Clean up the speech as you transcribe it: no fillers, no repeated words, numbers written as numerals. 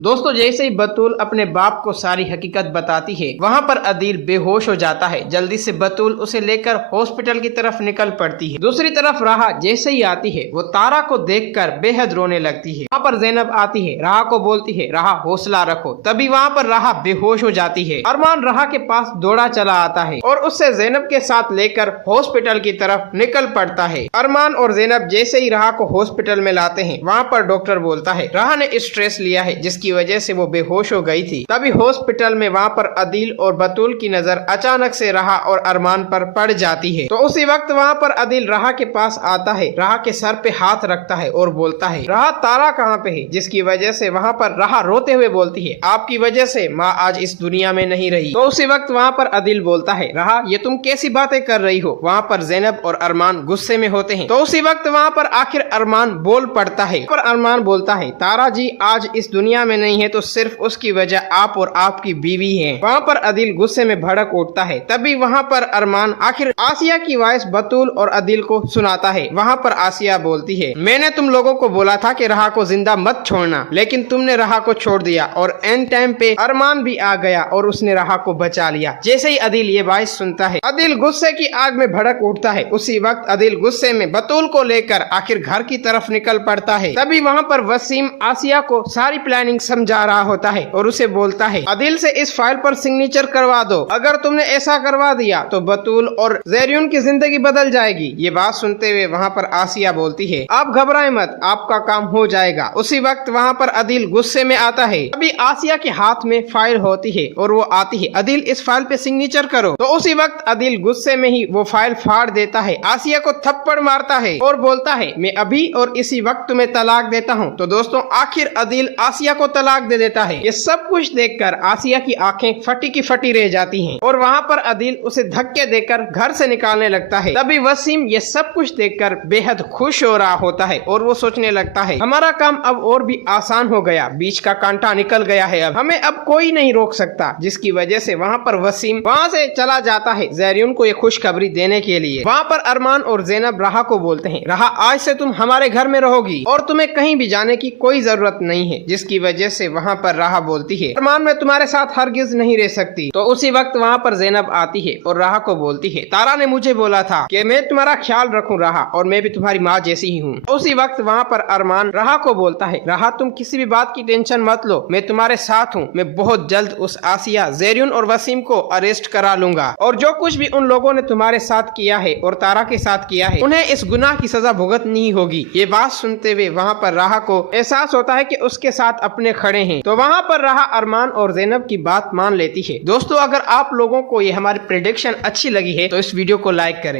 दोस्तों, जैसे ही बतूल अपने बाप को सारी हकीकत बताती है, वहाँ पर अदील बेहोश हो जाता है। जल्दी से बतूल उसे लेकर हॉस्पिटल की तरफ निकल पड़ती है। दूसरी तरफ राहा जैसे ही आती है, वो तारा को देखकर बेहद रोने लगती है। वहाँ पर ज़ैनब आती है, राहा को बोलती है, राहा हौसला रखो। तभी वहाँ पर राहा बेहोश हो जाती है। अरमान राहा के पास दौड़ा चला आता है और उससे ज़ैनब के साथ लेकर हॉस्पिटल की तरफ निकल पड़ता है। अरमान और ज़ैनब जैसे ही राहा को हॉस्पिटल में लाते हैं, वहाँ पर डॉक्टर बोलता है राहा ने स्ट्रेस लिया है, जिसकी वजह से वो बेहोश हो गई थी। तभी हॉस्पिटल में वहाँ पर अदील और बतूल की नजर अचानक से राहा और अरमान पर पड़ जाती है। तो उसी वक्त वहाँ पर अदील राहा के पास आता है, राहा के सर पे हाथ रखता है और बोलता है राहा तारा कहाँ पे है, जिसकी वजह से वहाँ पर राहा रोते हुए बोलती है आपकी वजह से माँ आज इस दुनिया में नहीं रही। तो उसी वक्त वहाँ पर अदील बोलता है राहा ये तुम कैसी बातें कर रही हो। वहाँ पर ज़ैनब और अरमान गुस्से में होते हैं। तो उसी वक्त वहाँ पर आखिर अरमान बोल पड़ता है। पर अरमान बोलता है तारा जी आज इस दुनिया में नहीं है तो सिर्फ उसकी वजह आप और आपकी बीवी है। वहाँ पर अदील गुस्से में भड़क उठता है। तभी वहाँ पर अरमान आखिर आसिया की वॉइस बतूल और अदील को सुनाता है। वहाँ पर आसिया बोलती है मैंने तुम लोगों को बोला था कि राहा को जिंदा मत छोड़ना, लेकिन तुमने राहा को छोड़ दिया और एंड टाइम पे अरमान भी आ गया और उसने राहा को बचा लिया। जैसे ही अदील ये वॉइस सुनता है, अदील गुस्से की आग में भड़क उठता है। उसी वक्त अदील गुस्से में बतूल को लेकर आखिर घर की तरफ निकल पड़ता है। तभी वहाँ पर वसीम आसिया को सारी प्लानिंग समझा रहा होता है और उसे बोलता है अदील से इस फाइल पर सिग्नेचर करवा दो, अगर तुमने ऐसा करवा दिया तो बतूल और ज़ैरियुन की जिंदगी बदल जाएगी। ये बात सुनते हुए वहाँ पर आसिया बोलती है आप घबराएं मत, आपका काम हो जाएगा। उसी वक्त वहाँ पर अदील गुस्से में आता है। अभी आसिया के हाथ में फाइल होती है और वो आती है अदील इस फाइल पे सिग्नेचर करो। तो उसी वक्त अदील गुस्से में ही वो फाइल फाड़ देता है, आसिया को थप्पड़ मारता है और बोलता है मैं अभी और इसी वक्त तुम्हें तलाक देता हूँ। तो दोस्तों आखिर अदील आसिया को तलाक दे देता है। ये सब कुछ देखकर आसिया की आंखें फटी की फटी रह जाती हैं और वहाँ पर अदील उसे धक्के देकर घर से निकालने लगता है। तभी वसीम ये सब कुछ देखकर बेहद खुश हो रहा होता है और वो सोचने लगता है हमारा काम अब और भी आसान हो गया, बीच का कांटा निकल गया है, अब हमें अब कोई नहीं रोक सकता। जिसकी वजह से वहाँ पर वसीम वहाँ से चला जाता है ज़ैरियुन को ये खुशखबरी देने के लिए। वहाँ पर अरमान और ज़ैनब राहा को बोलते हैं राहा आज से तुम हमारे घर में रहोगी और तुम्हें कहीं भी जाने की कोई जरूरत नहीं है। जिसकी वजह से वहाँ पर राहा बोलती है अरमान मैं तुम्हारे साथ हरगिज नहीं रह सकती। तो उसी वक्त वहाँ पर ज़ैनब आती है और राहा को बोलती है तारा ने मुझे बोला था कि मैं तुम्हारा ख्याल रखूं राहा, और मैं भी तुम्हारी माँ जैसी ही हूँ। उसी वक्त वहाँ पर अरमान राहा को बोलता है राहा तुम किसी भी बात की टेंशन मत लो, मैं तुम्हारे साथ हूँ। मैं बहुत जल्द उस आसिया, ज़ैरियुन और वसीम को अरेस्ट करा लूंगा और जो कुछ भी उन लोगों ने तुम्हारे साथ किया है और तारा के साथ किया है उन्हें इस गुनाह की सजा भुगतनी होगी। ये बात सुनते हुए वहाँ पर राहा को एहसास होता है कि उसके साथ अपने खड़े हैं। तो वहाँ पर राहा अरमान और ज़ैनब की बात मान लेती है। दोस्तों अगर आप लोगों को ये हमारी प्रेडिक्शन अच्छी लगी है तो इस वीडियो को लाइक करें।